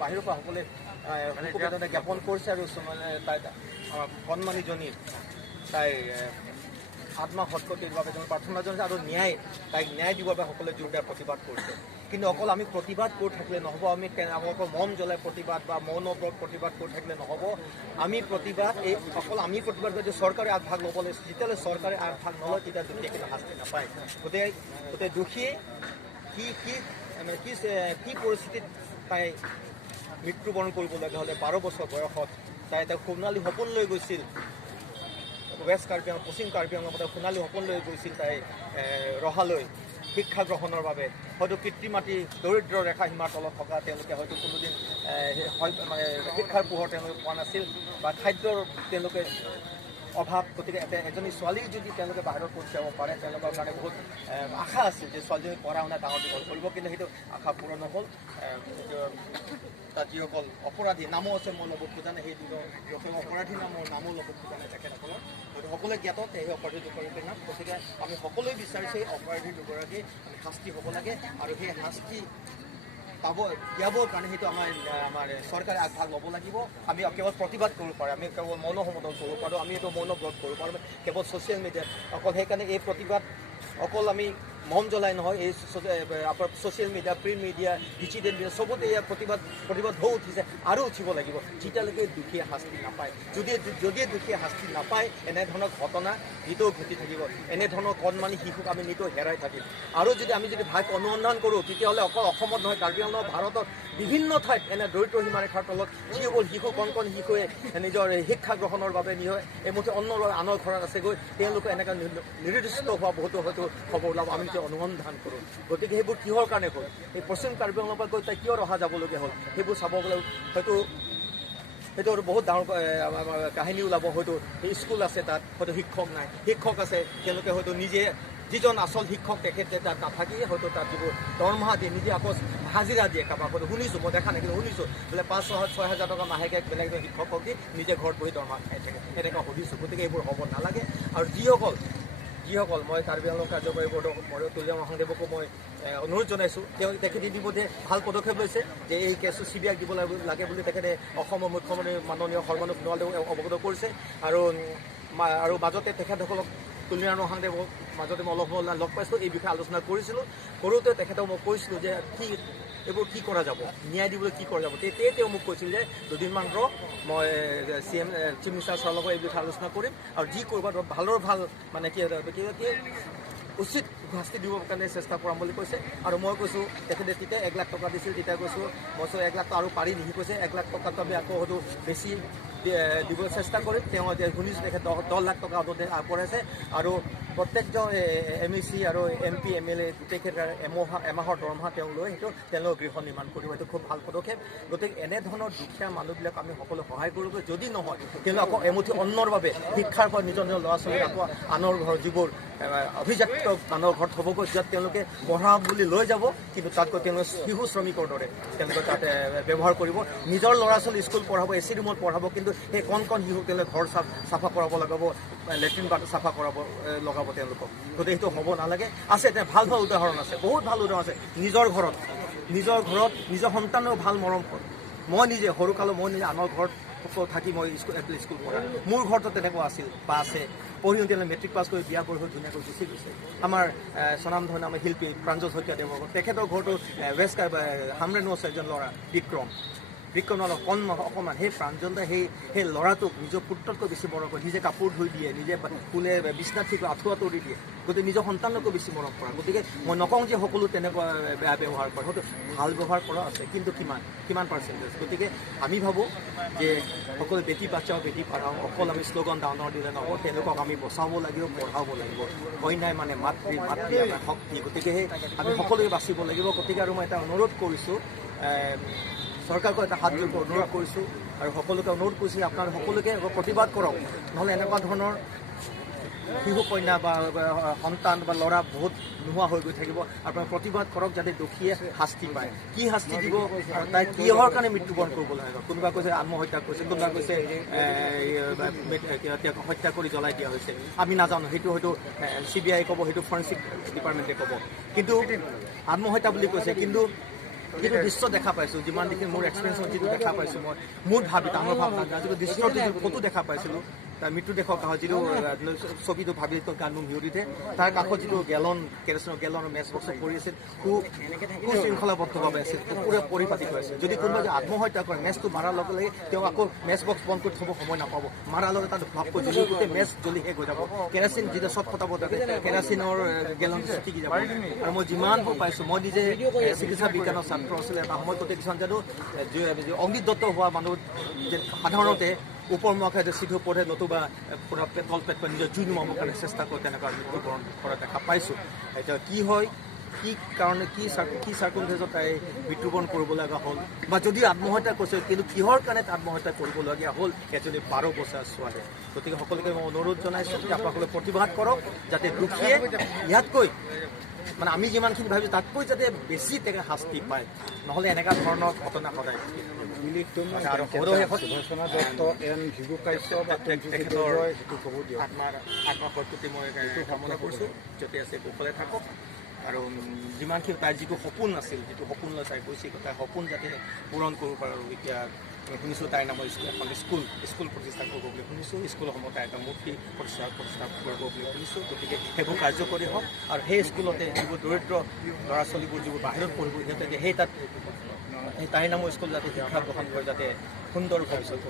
বাহিৰৰ পৰা সকলোৱে শোকবেদনা জ্ঞাপন কৰিছে আৰু তাই কণমানিজনী তাই আত্মা সৎগতিৰ বাবে প্ৰাৰ্থনা জনাইছে আৰু তাইক ন্যায় দিবৰ বাবে সকলোৱে জোৰদাৰ প্ৰতিবাদ কৰিছে। কিন্তু অকল আমি প্ৰতিবাদ কৰি থাকিলে নহ'ব, আমি অকল মম জ্বলাই প্ৰতিবাদ বা মৌনব্ৰত প্ৰতিবাদ কৰি থাকিলে নহ'ব। আমি প্ৰতিবাদ অকল আমি প্ৰতিবাদ কৰি চৰকাৰে আগভাগ ল'বলৈ, যেতিয়ালৈ চৰকাৰে আগভাগ নলয় তেতিয়া দুখীয়ে কিন্তু শাস্তি নাপায়। গতিকে দোষীয়ে কি পৰিস্থিতিত তাই মৃত্যুবৰণ কৰিবলগীয়া হ'লে 12 বছৰ বয়সত তাই এটা সোণালী সপোন লৈ গৈছিল, ৱেষ্ট কাৰ্বি আংলং পশ্চিম কাৰ্বি আংলঙৰ পৰা সোণালী সপোন লৈ গৈছিল তাই ৰহালৈ শিক্ষা গ্ৰহণৰ বাবে। হয়তো পিতৃ মাতৃ দৰিদ্ৰ ৰেখা সীমাৰ তলত থকা তেওঁলোকে হয়তো কোনোদিন শিক্ষাৰ পোহৰ তেওঁলোকে পোৱা নাছিল বা খাদ্যৰ তেওঁলোকে অভাৱ। গতিকে এজনী ছোৱালীক যদি তেওঁলোকে বাহিৰত পঠিয়াব পাৰে তেওঁলোকৰ কাৰণে বহুত আশা আছিল যে ছোৱালীজনী পঢ়া শুনা ডাঙৰ দীঘল কৰিব, কিন্তু সেইটো আশা পূৰণ নহ'ল। তাত যিসকল অপৰাধী নামো আছে মই ল'ব খোজা নাই, সেই দুজন অপৰাধী নামো ল'ব খোজা নাই তেখেতসকলৰ, গতিকে সকলোৱে জ্ঞাত সেই অপৰাধী দুগৰাকীৰ নাম। গতিকে আমি সকলোৱে বিচাৰিছোঁ এই অপৰাধী দুগৰাকী শাস্তি হ'ব লাগে আৰু সেই শাস্তি দিয়াবৰ কাৰণে সেইটো আমাৰ চৰকাৰে আগভাগ ল'ব লাগিব। আমি কেৱল প্ৰতিবাদ কৰিব পাৰোঁ, আমি কেৱল মৌন সমৰ্থন কৰিব পাৰোঁ, আমি এইটো মৌনব্ৰত কৰিব পাৰোঁ কেৱল ছ'চিয়েল মিডিয়াত। অকল সেইকাৰণে এই প্ৰতিবাদ অকল আমি মম জ্বলাই নহয়, এই আপোনাৰ social media, print media, digital media চবতে ইয়াৰ প্ৰতিবাদ হৈ উঠিছে আৰু উঠিব লাগিব যেতিয়ালৈকে দুখীয়ে শাস্তি নাপায়। যদি দুখীয়ে শাস্তি নাপায় এনেধৰণৰ ঘটনা নিতৌ ঘটি থাকিব, এনেধৰণৰ কণমানি শিশুক আমি নিতৌ হেৰাই থাকিম। আৰু আমি যদি ভাগ অনুসন্ধান কৰোঁ তেতিয়াহ'লে অকল অসমত নহয়, কাৰ্বি আংলং ভাৰতৰ বিভিন্ন ঠাইত এনে দৰিদ্ৰ সীমাৰেখাৰ তলত যিসকল শিশু কণ শিশুৱে নিজৰ শিক্ষা গ্ৰহণৰ বাবে এমুঠি আনৰ ঘৰত আছেগৈ, তেওঁলোকে এনেকৈ নিৰ্দিষ্ট হোৱা বহুতো হয়তো খবৰ ওলাব, আমি অনুসন্ধান কৰোঁ। গতিকে সেইবোৰ কিহৰ কাৰণে হ'ল, এই পশ্চিম কাৰ্বি আংলঙৰ পৰা গৈ তাই কিয় অহা যাবলগীয়া হ'ল, সেইবোৰ চাব গ'লে হয়তো বহুত ডাঙৰ কাহিনী ওলাব। হয়তো স্কুল আছে তাত, হয়তো শিক্ষক নাই, শিক্ষক আছে তেওঁলোকে হয়তো নিজে যিজন আচল শিক্ষক তেখেতে তাত নাথাকি হয়তো তাত যিবোৰ দৰমহা দিয়ে নিজে আকৌ হাজিৰা দিয়ে কাৰোবাক, হয়তো শুনিছোঁ, মই দেখা নাই কিন্তু শুনিছোঁ বোলে 5,000-6,000 টকা মাহেকে বেলেগ এজন শিক্ষকক দি নিজে ঘৰত বহি দৰমহা খাই থাকে, এনেকুৱা শুনিছোঁ। গতিকে এইবোৰ হ'ব নালাগে। আৰু যিসকল মই কাৰ্বি আংলং কাৰ্যবাহী বৰ্ডৰ তুলিয়া মহাদেৱকো মই অনুৰোধ জনাইছোঁ, তেখেতে ইতিমধ্যে ভাল পদক্ষেপ লৈছে যে এই কেছটো CBIক দিব লাগে বুলি তেখেতে অসমৰ মুখ্যমন্ত্ৰী মাননীয় সৰ্বানন্দ সোণোৱালে অৱগত কৰিছে। আৰু মাজতে তেখেতসকলক তুলিয়া মহাদেৱক মাজতে মই অলপ লগ পাইছিলোঁ, এই বিষয়ে আলোচনা কৰিছিলোঁ। কৰোঁতে তেখেতক মই কৈছিলোঁ যে এইবোৰ কি কৰা যাব, ন্যায় দিবলৈ কি কৰা যাব। তেতিয়াই তেওঁ মোক কৈছিল যে দুদিনমান মই চিফ মিনিষ্টাৰ ছাৰৰ লগত এই বিষয়ে আলোচনা কৰিম আৰু যি কৰিব ভালৰ ভাল মানে কি উচিত শাস্তি দিবৰ কাৰণে চেষ্টা কৰাম বুলি কৈছে। আৰু মই কৈছোঁ তেখেতে তেতিয়া 1 লাখ টকা দিছিল, তেতিয়া কৈছোঁ মই 1 লাখ আৰু পাৰি নিশি কৈছে 1 লাখ টকাটো আমি আকৌ হয়তো বেছি দিবলৈ চেষ্টা কৰিম। তেওঁ শুনিছোঁ তেখেত 10 লাখ টকা আগবঢ়াইছে আৰু প্ৰত্যেকজন MEC আৰু MP MLA গোটেইকেইটাৰ এমাহৰ দৰমহা তেওঁ লৈ তেওঁলোকৰ গৃহ নিৰ্মাণ কৰিব। এইটো খুব ভাল পদক্ষেপ। গতিকে এনেধৰণৰ দুখীয়া মানুহবিলাক আমি সকলোৱে সহায় কৰিব। যদি নহয় তেওঁলোকে আকৌ এমুঠি অন্নৰ বাবে শিক্ষাৰ পৰা নিজৰ ল'ৰা ছোৱালীক আকৌ আনৰ ঘৰ যিবোৰ অভিজাত মানুহৰ ঘৰত হ'বগৈ, য'ত তেওঁলোকে পঢ়াম বুলি লৈ যাব কিন্তু তাতকৈ তেওঁলোকে শিশু শ্ৰমিকৰ দৰে তেওঁলোকে তাত ব্যৱহাৰ কৰিব। নিজৰ ল'ৰা ছোৱালী স্কুল পঢ়াব, AC ৰুমত পঢ়াব, কিন্তু সেই কণ শিশুক তেওঁলোকে ঘৰ চাফা কৰাব লগাব, লেট্ৰিন বাথৰুম চাফা কৰাব লগাব তেওঁলোকক। গতিকে সেইটো হ'ব নালাগে। আছে ভাল উদাহৰণ আছে, বহুত ভাল উদাহৰণ আছে। নিজৰ ঘৰত নিজৰ সন্তানেও ভাল মৰম কৰে। মই নিজে সৰুকালত আনৰ ঘৰত থাকি মই স্কুল পঢ়া, মোৰ ঘৰতো তেনেকুৱা আছিল বা আছে। পঢ়ি তেওঁলোকে মেট্ৰিক পাছ কৰি বিয়া কৰি ধুনীয়াকৈ গুচি গৈছে। আমাৰ স্বনামধন্য আমাৰ শিল্পী প্ৰাঞ্জল শইকীয়াদেৱৰ তেখেতৰ ঘৰতো ৱেষ্ট হামৰেণো আছে এজন ল'ৰা বিক্ৰম অকণমান সেই প্ৰাঞ্জলদা সেই ল'ৰাটোক নিজৰ পুত্ৰতকৈ বেছি মৰম কৰে। নিজে কাপোৰ ধুই দিয়ে, নিজে ফুলে বিছনাত ঠিক আঁঠুৱা তৰি দিয়ে, গতিকে নিজৰ সন্তানকো বেছি মৰম কৰা। গতিকে মই নকওঁ যে সকলো তেনেকুৱা বেয়া ব্যৱহাৰ কৰে, হয়তো ভাল ব্যৱহাৰ কৰা আছে, কিন্তু কিমান পাৰ্চেণ্টেজ। গতিকে আমি ভাবোঁ যে সকলো বেটি বাচাও বেটি পঢ়াও অকল আমি শ্লোগান ডাঙৰ দিলে নহ'ব, তেওঁলোকক আমি বচাব লাগিব, পঢ়াব লাগিব। কন্যাই মানে মাতৃ আমাৰ শক্তি, গতিকে আমি সকলোৱে বাচিব লাগিব। গতিকে আৰু মই এটা অনুৰোধ কৰিছোঁ, চৰকাৰক এটা হাত জোৰ অনুৰোধ কৰিছোঁ আৰু সকলোকে অনুৰোধ কৰিছোঁ আপোনালোকে সকলোকে প্ৰতিবাদ কৰক, নহ'লে এনেকুৱা ধৰণৰ শিশু কন্যা বা সন্তান বা ল'ৰা বহুত নোহোৱা হৈ গৈ থাকিব। আপোনালোকে প্ৰতিবাদ কৰক যাতে দোষীয়ে শাস্তি পায়। কি শাস্তি দিব আৰু তাই কিহৰ কাৰণে মৃত্যুবৰণ কৰিব লাগিব। কোনোবা কৈছে আত্মহত্যা কৰিছে, কোনোবা কৈছে তেওঁক হত্যা কৰি জ্বলাই দিয়া হৈছে, আমি নাজানো। সেইটো হয়তো CBI ক'ব, সেইটো ফৰেনচিক ডিপাৰ্টমেণ্টে ক'ব। কিন্তু আত্মহত্যা বুলি কৈছে, কিন্তু যিটো দৃশ্য দেখা পাইছোঁ, যিমান দেখি মোৰ এক্সপিৰিয়েঞ্চত যিটো দেখা পাইছোঁ, মই মোৰ ডাঙৰ ভাৱনা যিটো দৃশ্যৰ যিটো ফটো দেখা পাইছিলোঁ, তাৰ মৃত্যুদেশৰ কাষত যিটো ছবিটো ভাবি গান মোৰ ভিউত উঠে, তাৰ কাষত যিটো কেৰাচিনৰ গেলন আৰু মেচ বক্স পৰি আছিল, সুশৃংখলাবদ্ধভাৱে আছিল, পুৰা পৰিপাতি হৈ আছিল। যদি কোনোবাই যে আত্মহত্যা কৰে, মেচটো মাৰাৰ লগে লগে তেওঁ আকৌ মেচ বক্স বন্ধ কৰি থ'ব সময় নাপাব, মাৰাৰ লগে তাত ভাবকৈ জ্বলি গোটেই মেচ জ্বলি শেষ হৈ যাব, কেৰাচিন যেতিয়া চট ফটাব তাতে কেৰাচিনৰ গেলনটো ছিটিকি যাব। আৰু মই যিমানবোৰ পাইছোঁ, মই নিজে চিকিৎসা বিজ্ঞানৰ ছাত্ৰ আছিলোঁ, এটা সময়ত গোটেই কিছুমান জানো অমৃত দত্ত হোৱা মানুহ যে সাধাৰণতে ওপৰমুৱাকে যে চিধু পঢ়ে, নতুবা পুৰা তল পেট কৰি নিজৰ জুই নুমাবৰ কাৰণে চেষ্টা কৰে, তেনেকুৱা মৃত্যুবৰণ কৰা দেখা পাইছোঁ। এতিয়া কি হয়, কি কাৰণে কি চাৰ্কুমষ্টেঞ্চত তাই মৃত্যুবৰণ কৰিব লগা হ'ল, বা যদি আত্মহত্যা কৰিছে কিন্তু কিহৰ কাৰণে আত্মহত্যা কৰিবলগীয়া হ'ল, এজনী 12 বছৰ ছোৱালী। গতিকে সকলোকে মই অনুৰোধ জনাইছোঁ যে আপোনালোকে প্ৰতিবাদ কৰক, যাতে দোষীয়ে ইয়াতকৈ মানে আমি যিমানখিনি ভাবিছোঁ তাতকৈ যাতে বেছি তেখেতে শাস্তি পায়, নহ'লে এনেকুৱা ধৰণৰ ঘটনা সদায় আত্মাৰ প্ৰতি মই কামনা কৰিছোঁ, যাতে আছে কুশলে থাকক। আৰু যিমানখিনি তাইৰ যিটো সপোন আছিল, যিটো সপোন লৈ তাই কৈছিল, তাইৰ সপোন যাতে পূৰণ কৰিব পাৰোঁ। এতিয়া শুনিছোঁ তাইৰ নামৰ এখন স্কুল প্ৰতিষ্ঠা কৰিব বুলি শুনিছোঁ, স্কুলসমূহ তাই এটা মূৰ্তি প্ৰতিষ্ঠা কৰিব বুলি শুনিছোঁ। গতিকে সেইবোৰ কাৰ্যকৰী হওক, আৰু সেই স্কুলতে যিবোৰ দৰিদ্ৰ ল'ৰা ছোৱালীবোৰ যিবোৰ বাহিৰত পঢ়িব, সিহঁতে সেই তাত তাইৰ নামৰ স্কুল যাতে শিক্ষা গ্ৰহণ কৰে, যাতে সুন্দৰ ভৱিষ্যত